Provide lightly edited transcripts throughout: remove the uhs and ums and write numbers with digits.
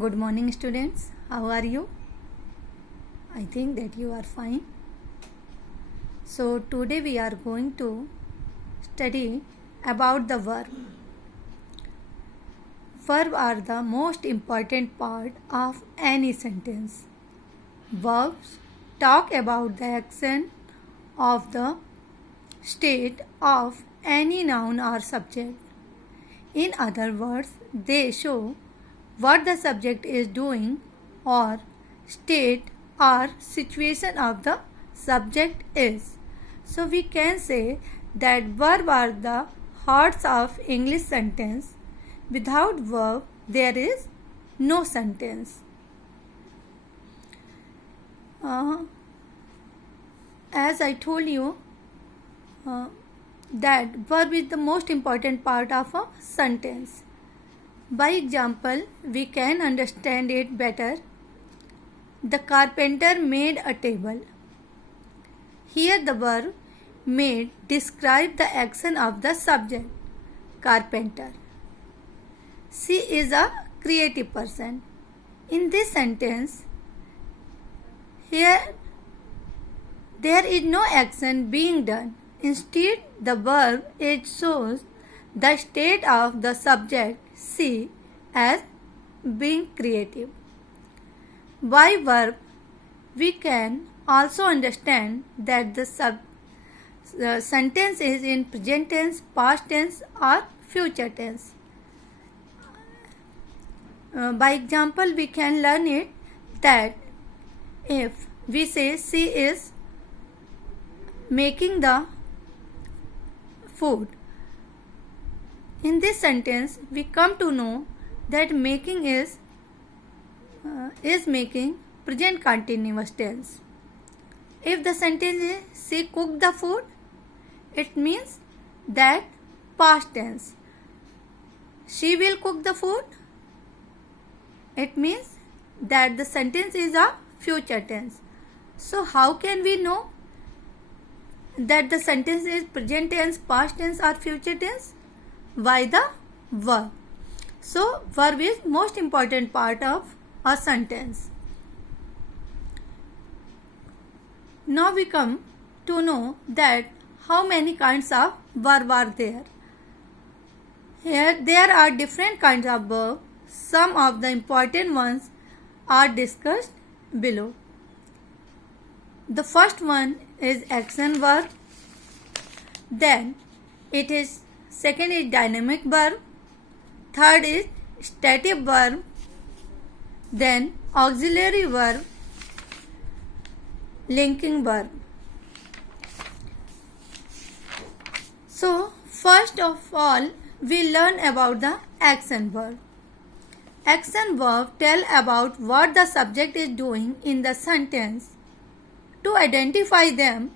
Good morning, students. How are you? I think that you are fine. So, today we are going to study about the verb. Verbs are the most important part of any sentence. Verbs talk about the action of the state of any noun or subject. In other words, they show what the subject is doing or state or situation of the subject is. So we can say that verb are the hearts of English sentence. Without verb there is no sentence. As I told you that verb is the most important part of a sentence. By example, we can understand it better. The carpenter made a table. Here the verb made describe the action of the subject, carpenter. She is a creative person. In this sentence, here there is no action being done. Instead, the verb it shows the state of the subject, she, as being creative. By verb, we can also understand that the sentence is in present tense, past tense or future tense. By example, we can learn it that if we say she is making the food. In this sentence, we come to know that making is making present continuous tense. If the sentence is she cooked the food, it means that past tense. She will cook the food, it means that the sentence is a future tense. So how can we know that the sentence is present tense, past tense or future tense? By the verb. So verb is most important part of a sentence. Now we come to know that how many kinds of verb are there. Here there are different kinds of verb. Some of the important ones are discussed below. The first one is action verb. Then it is second is dynamic verb. Third is stative verb. Then auxiliary verb. Linking verb. So first of all we learn about the action verb. Action verb tell about what the subject is doing in the sentence. To identify them,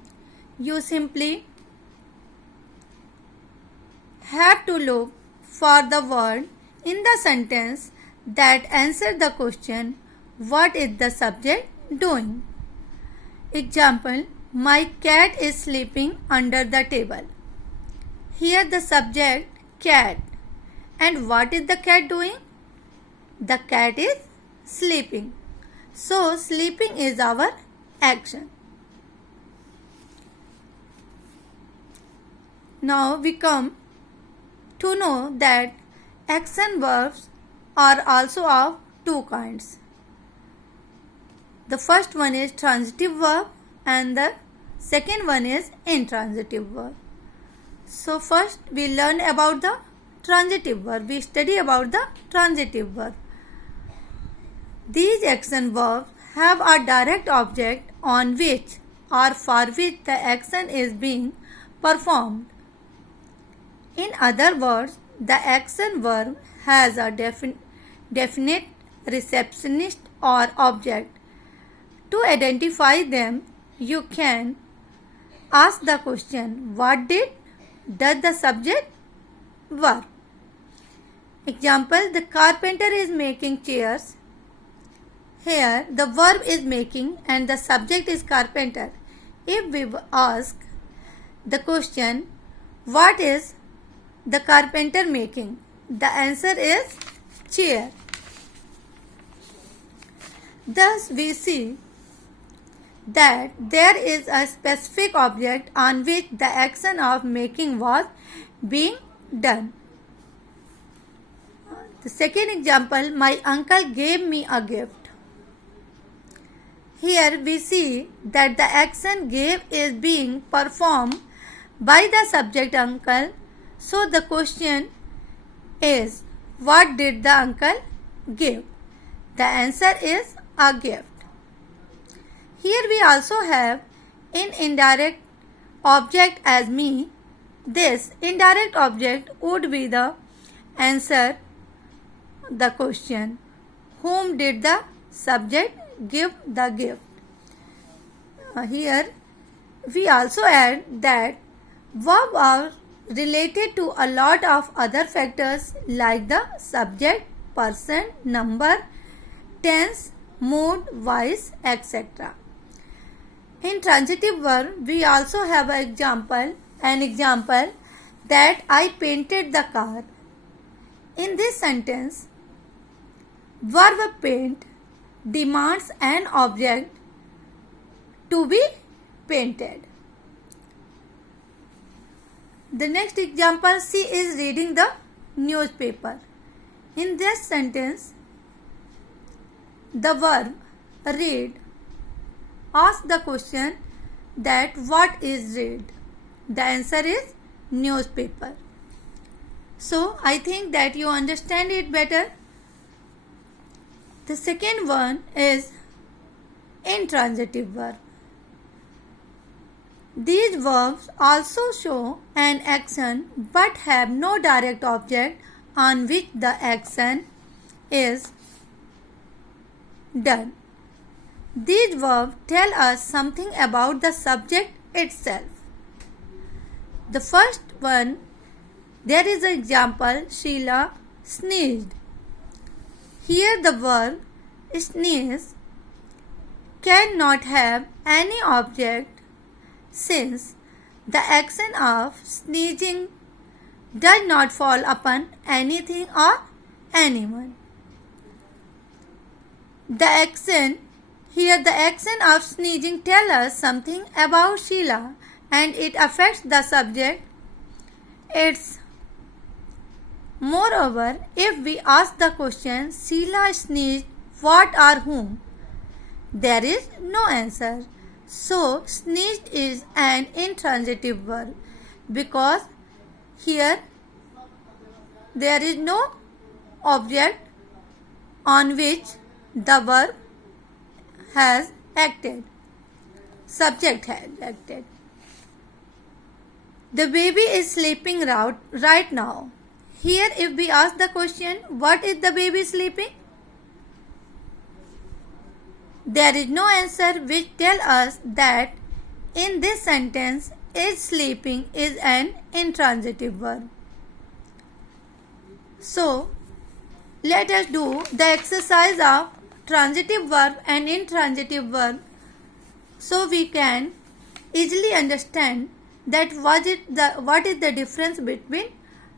you simply have to look for the word in the sentence that answer the question, what is the subject doing? Example, my cat is sleeping under the table. Here the subject cat. And what is the cat doing? The cat is sleeping. So sleeping is our action. Now we come to know that action verbs are also of two kinds. The first one is transitive verb and the second one is intransitive verb. So first we learn about the transitive verb. We study about the transitive verb. These action verbs have a direct object on which or for which the action is being performed. In other words, the action verb has a definite receptionist or object. To identify them, you can ask the question, what does the subject verb? Example, the carpenter is making chairs. Here the verb is making and the subject is carpenter. If we ask the question, what is the carpenter making? The answer is chair. Thus we see that there is a specific object on which the action of making was being done. The second example, my uncle gave me a gift. Here we see that the action gave is being performed by the subject uncle. So the question is, what did the uncle give? The answer is a gift. Here we also have an indirect object as me. This indirect object would be the answer the question. Whom did the subject give the gift? Here we also add that verbs are related to a lot of other factors like the subject, person, number, tense, mood, voice, etc. In transitive verb, we also have an example that I painted the car. In this sentence, verb paint demands an object to be painted. The next example, she is reading the newspaper. In this sentence, the verb read asks the question that what is read? The answer is newspaper. So I think that you understand it better. The second one is intransitive verb. These verbs also show an action but have no direct object on which the action is done. These verbs tell us something about the subject itself. The first one, there is an example, Sheila sneezed. Here the verb sneeze cannot have any object since the action of sneezing does not fall upon anything or anyone. The action of sneezing tells us something about Sheila and it affects the subject. Moreover, if we ask the question, Sheila sneezed what or whom, there is no answer. So, sneezed is an intransitive verb because here there is no object on which the verb has acted, subject has acted. The baby is sleeping right now. Here if we ask the question, what is the baby sleeping? There is no answer which tells us that in this sentence is sleeping is an intransitive verb. So, let us do the exercise of transitive verb and intransitive verb so we can easily understand that what is the difference between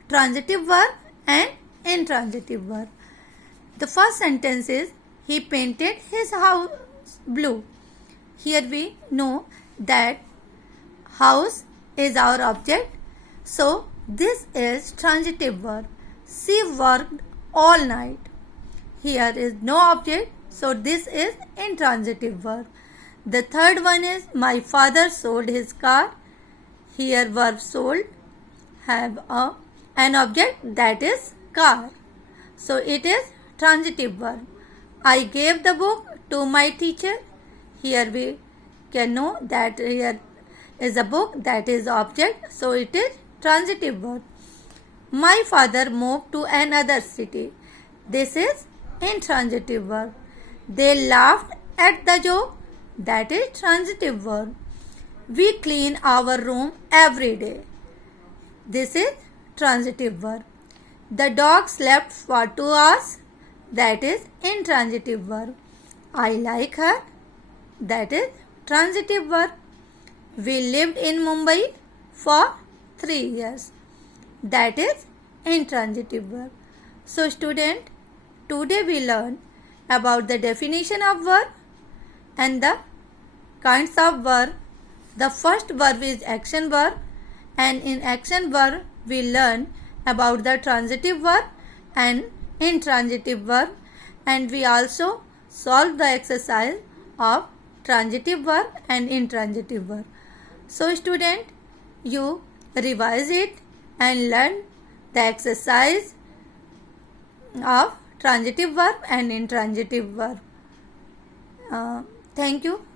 transitive verb and intransitive verb. The first sentence is, he painted his house blue. Here we know that house is our object. So this is transitive verb. She worked all night. Here is no object. So this is intransitive verb. The third one is, my father sold his car. Here verb sold have an object, that is car. So it is transitive verb. I gave the book to my teacher. Here we can know that here is a book, that is object. So it is transitive verb. My father moved to another city. This is intransitive verb. They laughed at the joke. That is transitive verb. We clean our room every day. This is transitive verb. The dog slept for 2 hours. That is intransitive verb. I like her. That is transitive verb. We lived in Mumbai for 3 years. That is intransitive verb. So student, today we learn about the definition of verb and the kinds of verb. The first verb is action verb, and in action verb we learn about the transitive verb and intransitive verb, and we also solve the exercise of transitive verb and intransitive verb. So student, you revise it and learn the exercise of transitive verb and intransitive verb. Thank you.